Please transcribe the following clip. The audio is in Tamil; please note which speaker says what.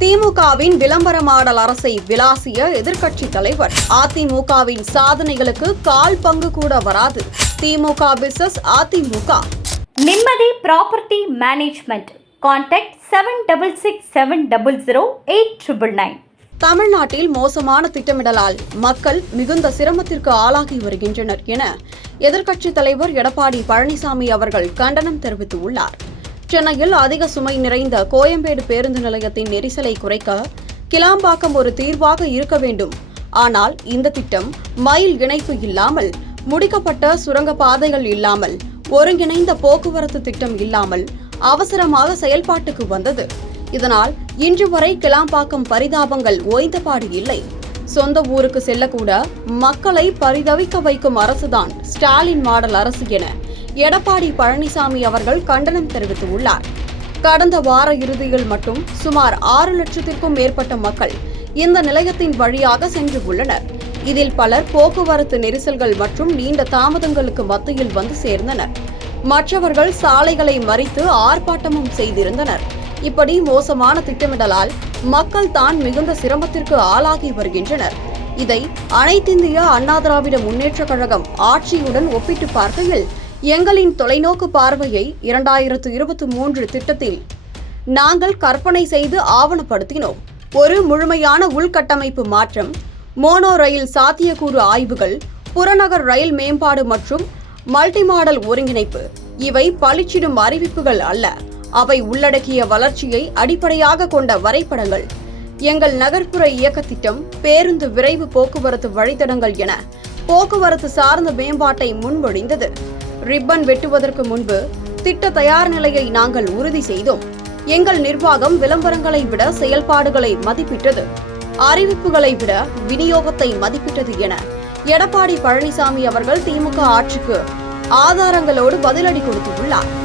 Speaker 1: திமுகவின் விளம்பரமாடல் அரசை விளாசிய எதிர்க்கட்சி தலைவர். அதிமுகவின் சாதனைகளுக்கு கால் பங்கு கூட வராது. DMK pisses AIADMK.
Speaker 2: Nimmathi property management contact seven double six seven double zero eight triple nine
Speaker 1: தமிழ்நாட்டில் மோசமான திட்டமிடலால் மக்கள் மிகுந்த சிரமத்திற்கு ஆளாகி வருகின்றனர் என எதிர்க்கட்சித் தலைவர் எடப்பாடி பழனிசாமி அவர்கள் கண்டனம் தெரிவித்துள்ளார். சென்னையில் அதிக சுமை நிறைந்த கோயம்பேடு பேருந்து நிலையத்தின் நெரிசலை குறைக்க கிளாம்பாக்கம் ஒரு தீர்வாக இருக்க வேண்டும். ஆனால் இந்த திட்டம் மயில் இணைப்பு இல்லாமல் முடிக்கப்பட்ட சுரங்க பாதைகள் இல்லாமல் ஒருங்கிணைந்த போக்குவரத்து திட்டம் இல்லாமல் அவசரமாக செயல்பாட்டுக்கு வந்தது. இதனால் இன்று வரை கிளாம்பாக்கம் பரிதாபங்கள் ஓய்ந்தபாடு இல்லை. சொந்த ஊருக்கு செல்லக்கூட மக்களை பரிதவிக்க வைக்கும் அரசுதான் ஸ்டாலின் மாடல் அரசு என எடப்பாடி பழனிசாமி அவர்கள் கண்டனம் தெரிவித்துள்ளார். கடந்த வார இறுதியில் மட்டும் சுமார் ஆறு லட்சத்திற்கும் மேற்பட்ட மக்கள் இந்த நிலையத்தின் வழியாக சென்று உள்ளனர். இதில் பலர் போக்குவரத்து நெரிசல்கள் மற்றும் நீண்ட தாமதங்களுக்கு மத்தியில் வந்து சேர்ந்தனர். மற்றவர்கள் சாலைகளை மறித்து ஆர்ப்பாட்டமும் செய்திருந்தனர். இப்படி மோசமான திட்டமிடலால் மக்கள் தான் மிகுந்த சிரமத்திற்கு ஆளாகி வருகின்றனர். இதை அனைத்திந்திய அண்ணா திராவிட முன்னேற்றக் கழகம் ஆட்சியுடன் ஒப்பிட்டு பார்க்கையில் எங்களின் தொலைநோக்கு பார்வையை இரண்டாயிரத்து இருபத்தி மூன்று திட்டத்தில் நாங்கள் கற்பனை செய்து ஆவணப்படுத்தினோம். ஒரு முழுமையான உள்கட்டமைப்பு மாற்றம் மோனோ ரயில் சாத்தியக்கூறு ஆய்வுகள் புறநகர் ரயில் மேம்பாடு மற்றும் மல்டிமாடல் ஒருங்கிணைப்பு. இவை பளிச்சிடும் அறிவிப்புகள் அல்ல. அவை உள்ளடக்கிய வளர்ச்சியை அடிப்படையாக கொண்ட வரைபடங்கள். எங்கள் நகர்ப்புற இயக்க திட்டம் பேருந்து விரைவு போக்குவரத்து வழித்தடங்கள் என போக்குவரத்து சார்ந்த மேம்பாட்டை முன்மொழிந்தது. ரிப்பன் வெட்டுவதற்கு முன்பு திட்ட தயார் நிலையை நாங்கள் உறுதி செய்தோம். எங்கள் நிர்வாகம் விளம்பரங்களை விட செயல்பாடுகளை மதிப்பிட்டது. அறிவிப்புகளை விட விநியோகத்தை மதிப்பிட்டது என எடப்பாடி பழனிசாமி அவர்கள் திமுக ஆட்சிக்கு ஆதாரங்களோடு பதிலடி கொடுத்துள்ளார்.